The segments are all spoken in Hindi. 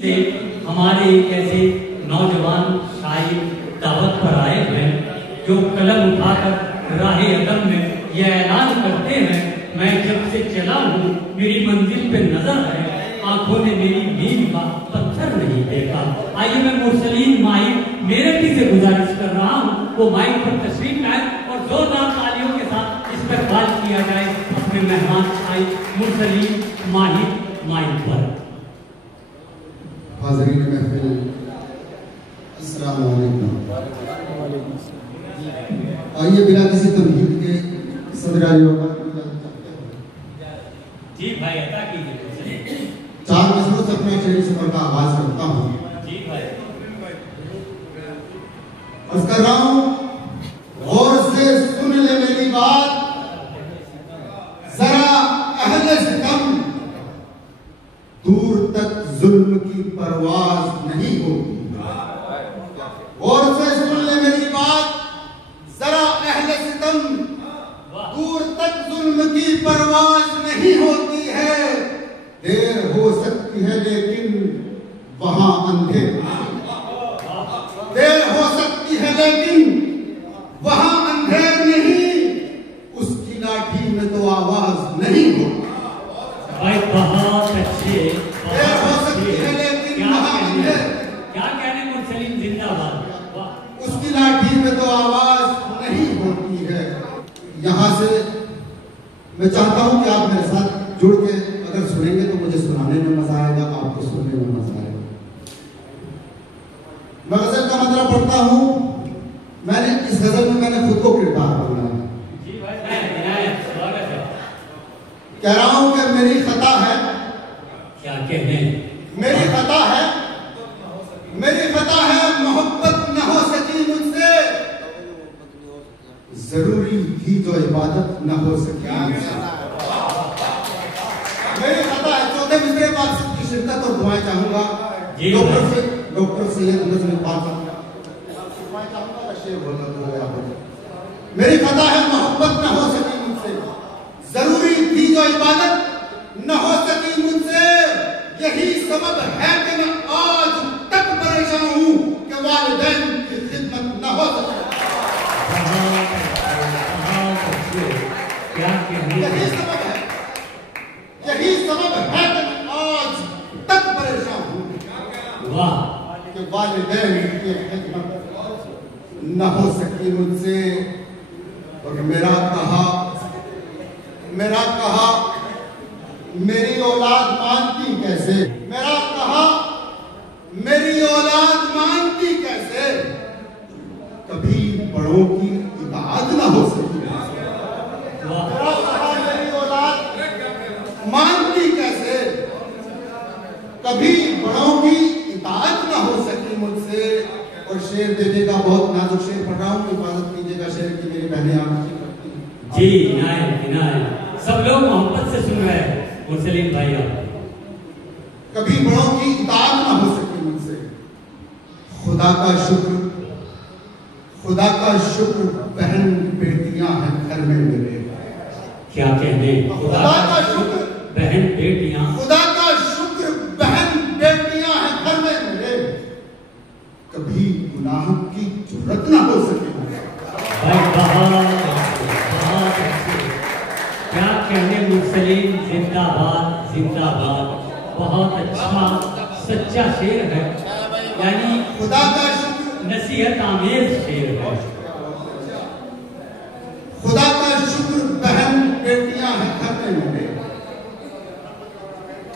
से हमारे एक ऐसे नौजवान शायर दावत पर आए हैं जो कलम उठाकर राह अदम में यह ऐलान करते हैं, मैं जब से चला हूँ मेरी मंजिल पे नजर है, आंखों ने मेरी मील का पत्थर नहीं देखा। आइए मैं मुरसलीन माहिर मेरठी से गुजारिश कर रहा हूँ वो माइक पर तशरीफ लाए और जोरदार तालियों के साथ इस्तकबाल किया जाए अपने मेहमान आई मुरसलीन माहिर माइक पर। हाज़रीन महफिल, अस्सलाम वालेकुम। आइए बिना किसी तमहीद के सदरारियों का जी भाई अता कीजिए। 4 मसलों से अपने शेरी सफर का आगाज करता हूँ। जी भाई अर्ज़ कर रहा हूँ, गौर से सुन ले मेरी बात, जरा अहले सितम, दूर तक जुल्म की परवाज नहीं होती। गौर से सुन ले मेरी बात, जरा अहले सितम, दूर तक जुल्म की परवाज नहीं होती है। देर हो सकती है लेकिन वहां अंधेर, देर हो सकती है लेकिन वहां अंधेर नहीं, उसकी लाठी में तो आवाज नहीं होती। भाई बहुत अच्छे, देर हो सकती है लेकिन वहां अंधेर, क्या कहने मुरसलीन जिंदाबाद। उसकी लाठी में तो आवाज नहीं होती है। यहाँ से मैं चाहता हूं कि आप मेरे साथ जुड़ के अगर सुनेंगे तो मुझे सुनाने में मजा आएगा, आपको सुनने में मजा आएगा। मैं गजल का मतलब पढ़ता हूं, मैंने इस गजल में मैंने खुद को किरदार बनाया। जी भाई स्वागत है। कह रहा हूं कि मेरी खता है, क्या कहने, मेरी खता है, मेरी खता है, मोहब्बत न हो सकी मुझसे, जरूरी थी जो इबादत न हो सकी मुझसे। मेरी खता है। चौथे मिसरे में आप सबकी शिरकत और दुआएं चाहूंगा। डॉक्टर सैयद नजम इकबाल साहब दुआएं चाहूंगा का शेर बोलना तो याद हो। मेरी खता है, मोहब्बत न हो सकी मुझसे, जरूरी थी जो इबादत न हो सकी मुझसे, यही सबब है कि मैं आज तक परेशान हूं कि वालिदैन की खिदमत न हो सके। क्या कहने, यही सबब है, यही सबब है कि मैं आज तक परेशान हूं। वाह, कि वालिदैन की खिदमत न हो सकी मुझसे। और मेरा कहा मेरी औलाद मानती कैसे, मेरा कहा मेरी औलाद मानती कैसे, कभी बड़ों की इताअत न हो सकी। मेरा कहा मेरी औलाद मानती कैसे, कभी बड़ों की इताअत न हो सकी मुझसे। और शेर देने का बहुत नाजुक शेर पढ़ रहा हूँ, हिफाजत कीजिएगा शेर की, मेरी बहनें आंखें करती हैं। जी इनायत, सब लोग मोहब्बत से सुन रहे हैं मुरसलीन भाई। आप कभी बड़ों की इताअत न हो सकी मुझसे, खुदा का शुक्र, खुदा का शुक्र, बहन बेटियां हैं घर में मेरे। क्या कहने, खुदा का शुक्र, बहन बेटियां, खुदा का शुक्र, बहन बेटियां हैं घर में मेरे, कभी गुनाह की जुर्रत ना हो सके। भाई बहुत अच्छे, क्या कहने मुरसलीन जिंदाबाद जिंदाबाद। बहुत अच्छा सच्चा शेर है, यानी खुदा का शुक्र, नसीहत आमेज शेर है। खुदा का शुक्र, बहन बेटियां हैं घर में मेरे,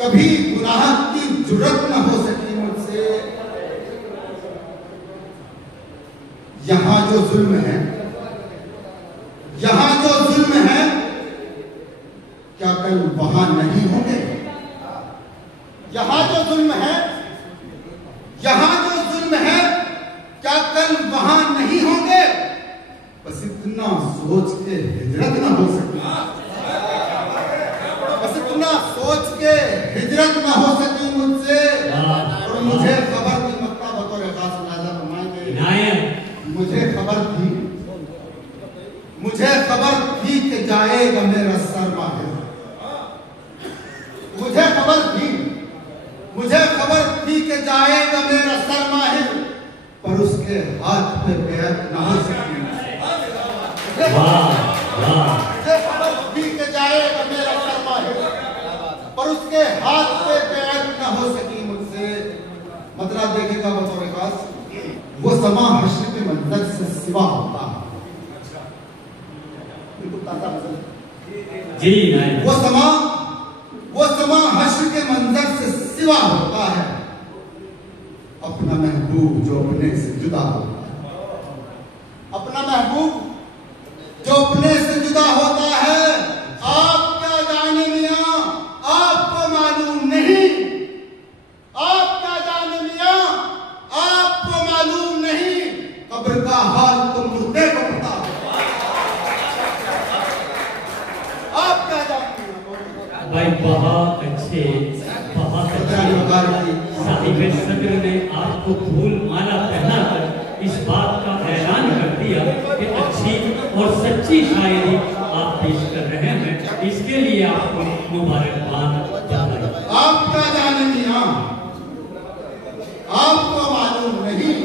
कभी गुनाह की जुर्रत न हो सकी मुझसे। यहां जो जुल्म है, यहां जो जुल्म है, क्या कल वहां नहीं होंगे। यहां जो जुल्म है, यहां जो जुल्म है, क्या कल वहां नहीं होंगे। बस इतना सोच के हिजरत ना हो सकी, बस इतना सोच के हिजरत ना हो सकी मुझसे। और मुझे खबर थी, मक्का बतौर खास मुलाजा फरमाएंगे, मुझे खबर थी, मुझे खबर थी कि जाएगा मेरा सर माहिर, मुझे खबर थी, मुझे खबर थी कि के जाएगा मेरा सरमाहिर, पर उसके हाथ पे बैत ना हो सकी। पी के जाएगा मेरा सरमाहिर, पर उसके हाथ पे बैत ना हो सकी मुझसे। मतलब देखेगा बतौर खास, वो समा हश्र के मंजर से सिवा होता है। जी वो समा हश्र के मंजर से सिवा होता है, अपना महबूब जो अपने से जुदा होता है। अपना महबूब जो अपने से जुदा होता है, आप क्या जाने मियां, आपको मालूम नहीं। आप क्या जाने मियां, आपको मालूम नहीं। कब्र का हाल तो मुर्दे को पता है। आप क्या जानते हैं भाई? बहुत अच्छे साहिब सदर ने आपको फूल माला पहनाकर इस बात का ऐलान कर दिया कि अच्छी और सच्ची शायरी आप पेश कर रहे हैं, इसके लिए आपको मुबारकबाद। आप क्या जाने मियां, आपको मालूम नहीं।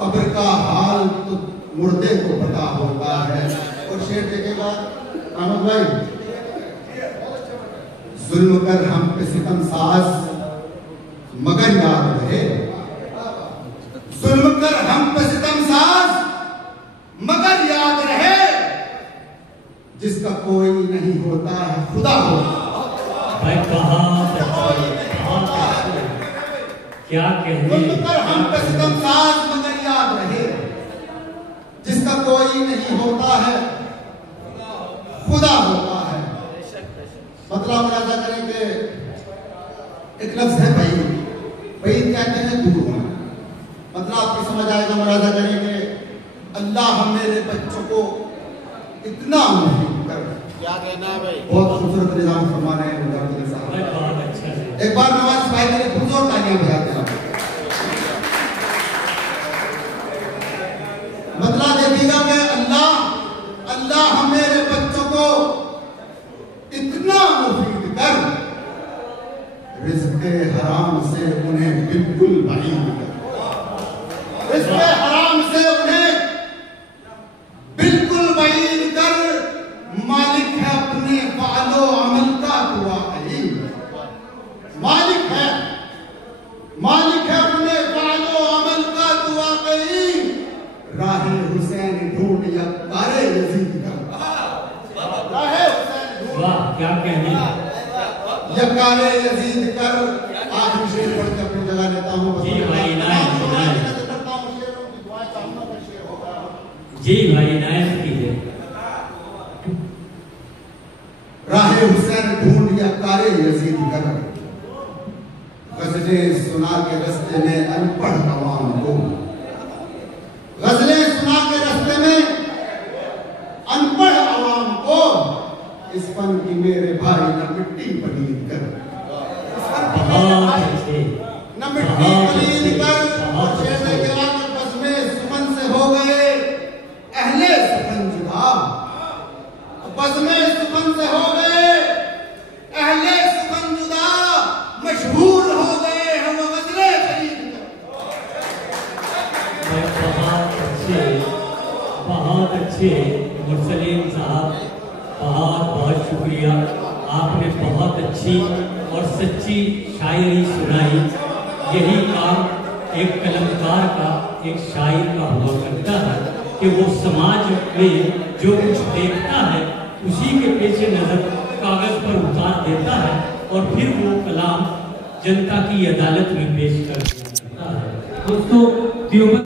कब्र का हाल तो मुर्दे को पता होता है। और शेर देखेगा अहमद भाई, जुल्म कर हम पे सितम साज मगर याद रहे। जुल्म कर हम पे सितम साज मगर याद रहे, जिसका कोई नहीं होता है खुदा होता। भाई बहुत क्या कहने। जुल्म कर हम पे सितम साज मगर याद रहे, जिसका कोई नहीं होता है खुदा होता है। मतलब मुरादा करेंगे, एक लफ्ज है भाई, भाई कहते हैं दूर होना। मतलब आपको समझ आएगा। मुरादा करेंगे, अल्लाह मेरे बच्चों को इतना मुहीब कर। क्या कहना है भाई? बहुत खूबसूरत निजाम फरमा रहे हैं साहब। बहुत अच्छा है। एक बार नवाज भाई के लिए पुरजोर तालियां बजाते हैं। मतलब देखिएगा कि अल्लाह मेरे बच्चों को इतना मुफीद कर, रिज़्क़े हराम से उन्हें बिल्कुल बईद कर। रिज़्क़े हराम से उन्हें बिल्कुल बईद कर। मालिक है अपने फ़अलो अमल का दुआ कहीं। मालिक है अपने फ़अलो अमल का दुआ कहीं। राहे हुसैन ढूंढ या कारे यजीद कर। राहे हुसैन ढूंढ, वाह क्या कहने। यकारे यजीद कर। आखिरी शेर पढ़ के अपनी जगह लेता हूँ। जी भाई नायत जी भाई नायत कीजिए। राहे हुसैन ढूंढ या कारे यजीद कर। गजलें सुना के रस्ते में अनपढ़ अवाम को। गजलें सुना के रास्ते में अनपढ़ अवाम को। इस फन की मेरे भाई न मिट्टी पलीद कर। न मिट्टी पलीद कर। और शेर के बाद बज़्मे सुमन से हो गए अहले सुमन जुदा। बज़्मे सुमन से हो गए अहले सुमन जुदा। मशहूर हो गए हम गजलें खरीद कर। बहुत अच्छे मुरसलीम साहब, बहुत शुक्रिया। आपने बहुत अच्छी और सच्ची शायरी सुनाई। यही काम एक कलमकार का, एक शायर का हुआ करता है कि वो समाज में जो कुछ देखता है उसी के पेश नज़र कागज पर उतार देता है और फिर वो कलाम जनता की अदालत में पेश कर देता है। दोस्तों